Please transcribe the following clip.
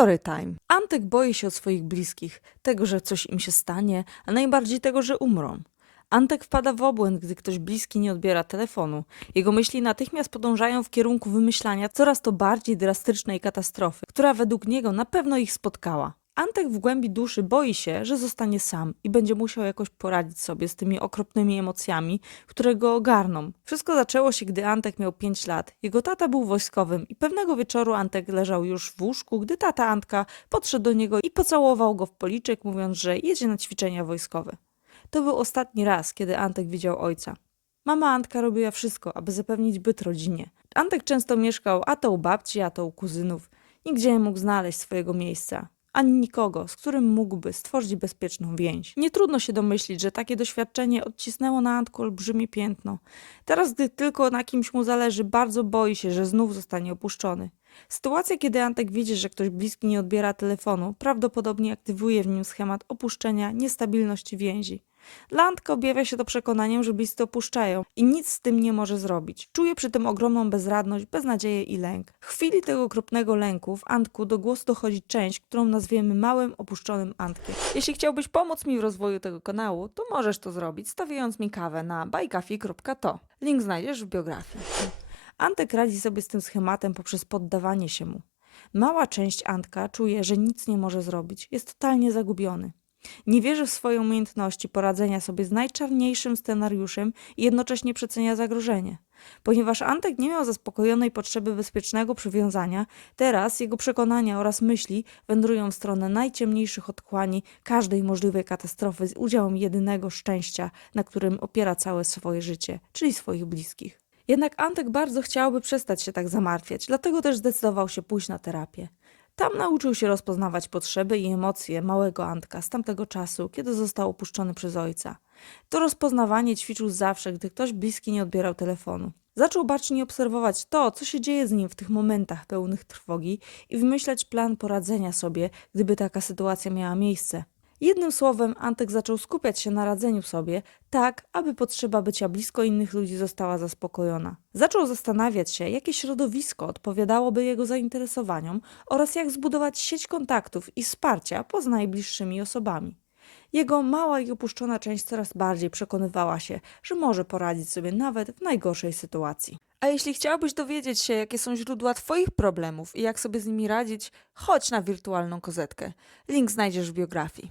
Storytime. Antek boi się o swoich bliskich, tego, że coś im się stanie, a najbardziej tego, że umrą. Antek wpada w obłęd, gdy ktoś bliski nie odbiera telefonu. Jego myśli natychmiast podążają w kierunku wymyślania coraz to bardziej drastycznej katastrofy, która według niego na pewno ich spotkała. Antek w głębi duszy boi się, że zostanie sam i będzie musiał jakoś poradzić sobie z tymi okropnymi emocjami, które go ogarną. Wszystko zaczęło się, gdy Antek miał 5 lat. Jego tata był wojskowym i pewnego wieczoru Antek leżał już w łóżku, gdy tata Antka podszedł do niego i pocałował go w policzek, mówiąc, że jedzie na ćwiczenia wojskowe. To był ostatni raz, kiedy Antek widział ojca. Mama Antka robiła wszystko, aby zapewnić byt rodzinie. Antek często mieszkał a to u babci, a to u kuzynów. Nigdzie nie mógł znaleźć swojego miejsca. Ani nikogo, z którym mógłby stworzyć bezpieczną więź. Nie trudno się domyślić, że takie doświadczenie odcisnęło na Antku olbrzymie piętno. Teraz, gdy tylko na kimś mu zależy, bardzo boi się, że znów zostanie opuszczony. Sytuacja, kiedy Antek widzi, że ktoś bliski nie odbiera telefonu, prawdopodobnie aktywuje w nim schemat opuszczenia, niestabilności więzi. Dla Antka objawia się to przekonaniem, że bliscy opuszczają i nic z tym nie może zrobić. Czuje przy tym ogromną bezradność, beznadzieję i lęk. W chwili tego okropnego lęku w Antku do głosu dochodzi część, którą nazwiemy małym, opuszczonym Antkiem. Jeśli chciałbyś pomóc mi w rozwoju tego kanału, to możesz to zrobić, stawiając mi kawę na bajkafi.to. Link znajdziesz w biografii. Antek radzi sobie z tym schematem poprzez poddawanie się mu. Mała część Antka czuje, że nic nie może zrobić, jest totalnie zagubiony. Nie wierzy w swoje umiejętności poradzenia sobie z najczarniejszym scenariuszem i jednocześnie przecenia zagrożenie. Ponieważ Antek nie miał zaspokojonej potrzeby bezpiecznego przywiązania, teraz jego przekonania oraz myśli wędrują w stronę najciemniejszych otchłani każdej możliwej katastrofy z udziałem jedynego szczęścia, na którym opiera całe swoje życie, czyli swoich bliskich. Jednak Antek bardzo chciałby przestać się tak zamartwiać, dlatego też zdecydował się pójść na terapię. Tam nauczył się rozpoznawać potrzeby i emocje małego Antka z tamtego czasu, kiedy został opuszczony przez ojca. To rozpoznawanie ćwiczył zawsze, gdy ktoś bliski nie odbierał telefonu. Zaczął bacznie obserwować to, co się dzieje z nim w tych momentach pełnych trwogi i wymyślać plan poradzenia sobie, gdyby taka sytuacja miała miejsce. Jednym słowem, Antek zaczął skupiać się na radzeniu sobie, tak, aby potrzeba bycia blisko innych ludzi została zaspokojona. Zaczął zastanawiać się, jakie środowisko odpowiadałoby jego zainteresowaniom oraz jak zbudować sieć kontaktów i wsparcia poza najbliższymi osobami. Jego mała i opuszczona część coraz bardziej przekonywała się, że może poradzić sobie nawet w najgorszej sytuacji. A jeśli chciałbyś dowiedzieć się, jakie są źródła Twoich problemów i jak sobie z nimi radzić, chodź na wirtualną kozetkę. Link znajdziesz w biografii.